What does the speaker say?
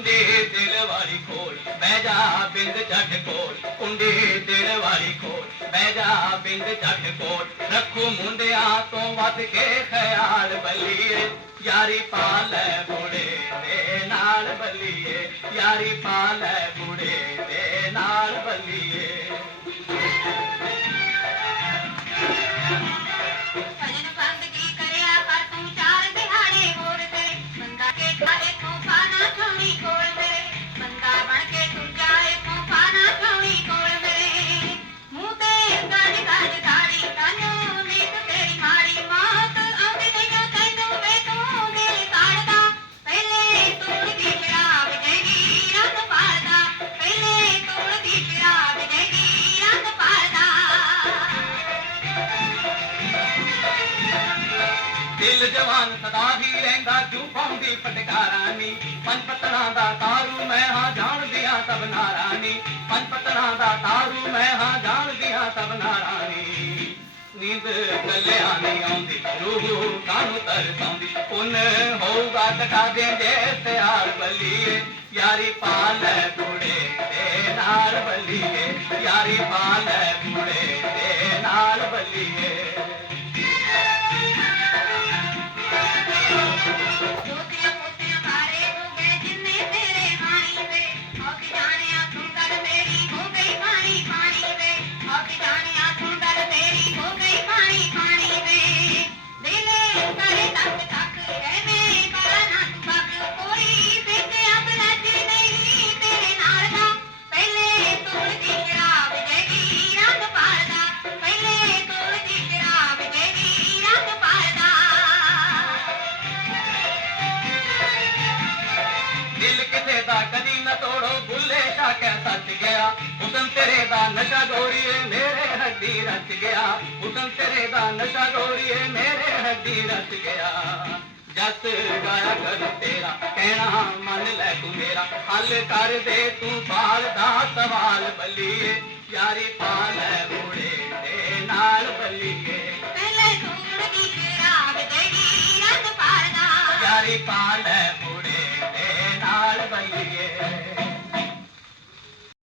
ਕੁੰਡੇ ਦਿਲ ਵਾਲੀ ਕੋਲ ਬਹਿ ਜਾ ਬਿੰਦ ਜੱਟ ਕੋਲ। ਕੁੰਡੇ ਦਿਲ ਵਾਲੀ ਕੋਲ ਬਹਿ ਜਾ ਬਿੰਦ ਜੱਟ ਕੋਲ। ਰੱਖੋ ਮੁੰਡਿਆ ਤੋਂ ਵੱਧ ਕੇ ਖਿਆਲ ਬੱਲੀਏ। ਯਾਰੀ ਪਾ ਲੈ ਬੁੜੇ ਦੇ ਨਾਲ ਬੱਲੀਏ। ਯਾਰੀ ਪਾ ਲੈ ਬੁੜੇ ਦੇ ਨਾਲ ਬੱਲੀਏ। ਦਿਲ ਜਵਾਨ ਸਦਾ ਹੀ ਰਹਿੰਦਾ ਜੂ ਪਾਉਂਦੀ ਫਟਕਾਰਾਂ ਨੀ ਪੰਜ ਪਤਨਾਂ ਦਾ ਤਾਰੂ ਮੈਂ ਹਾਂ ਜਾਣਦੀਆਂ ਸਭ ਨਾਰਾਂ ਨੀ ਪੰਜ ਪਤਨਾਂ ਦਾ ਤਾਰੂ ਮੈਂ ਹਾਂ ਜਾਣਦੀਆਂ ਸਭ ਨਾਰਾਂ ਨੀ ਨੀਂਦ ਕੱਲਿਆਂ ਨਹੀਂ ਆਉਂਦੀ, ਰੂਹ ਕਾਨੂੰ ਤਰਸਾਉਂਦੀ? ਉਨ ਹੋਊਗਾ ਟਕਾ ਦੇਂਦੇ ਸਿਆਲ ਬੱਲੀਏ। ਯਾਰੀ ਪਾ ਕੁੜੇ ਤੇ ਨਾਲ ਬੱਲੀਏ। ਯਾਰੀ ਪਾਲ ਸ਼ਾ ਕਹਿ ਸੱਚ ਗਿਆ ਹੁਸਨ ਤੇਰੇ ਦਾ ਨਸ਼ਾ ਗੋਰੀਏ ਮੇਰੇ ਹੱਡੀ ਰਚ ਗਿਆ। ਹੁਸਨ ਤੇਰੇ ਦਾ ਨਸ਼ਾ ਗੋਰੀਏ ਮੇਰੇ ਹੱਡੀ ਰਚ ਗਿਆ। ਜਸ ਗਾਇਆ ਕਰ ਤੇਰਾ ਕਹਿਣਾ ਮੰਨ ਲੈ ਤੂੰ ਮੇਰਾ। ਹੱਲ ਕਰ ਦੇ ਤੂੰ ਬਾਲ ਦਾ ਸਵਾਲ ਬੱਲੀਏ। ਯਾਰੀ ਪਾ ਲੈ ਬੁੜੇ ਦੇ ਨਾਲ ਬੱਲੀਏ। ਪਹਿਲੇ ਸੂਰ ਦੀ ਸ਼ਰਾਬ ਦੇਗੀ ਰੰਗ ਪਾਲਦਾ। ਯਾਰੀ ਪਾ ਲੈ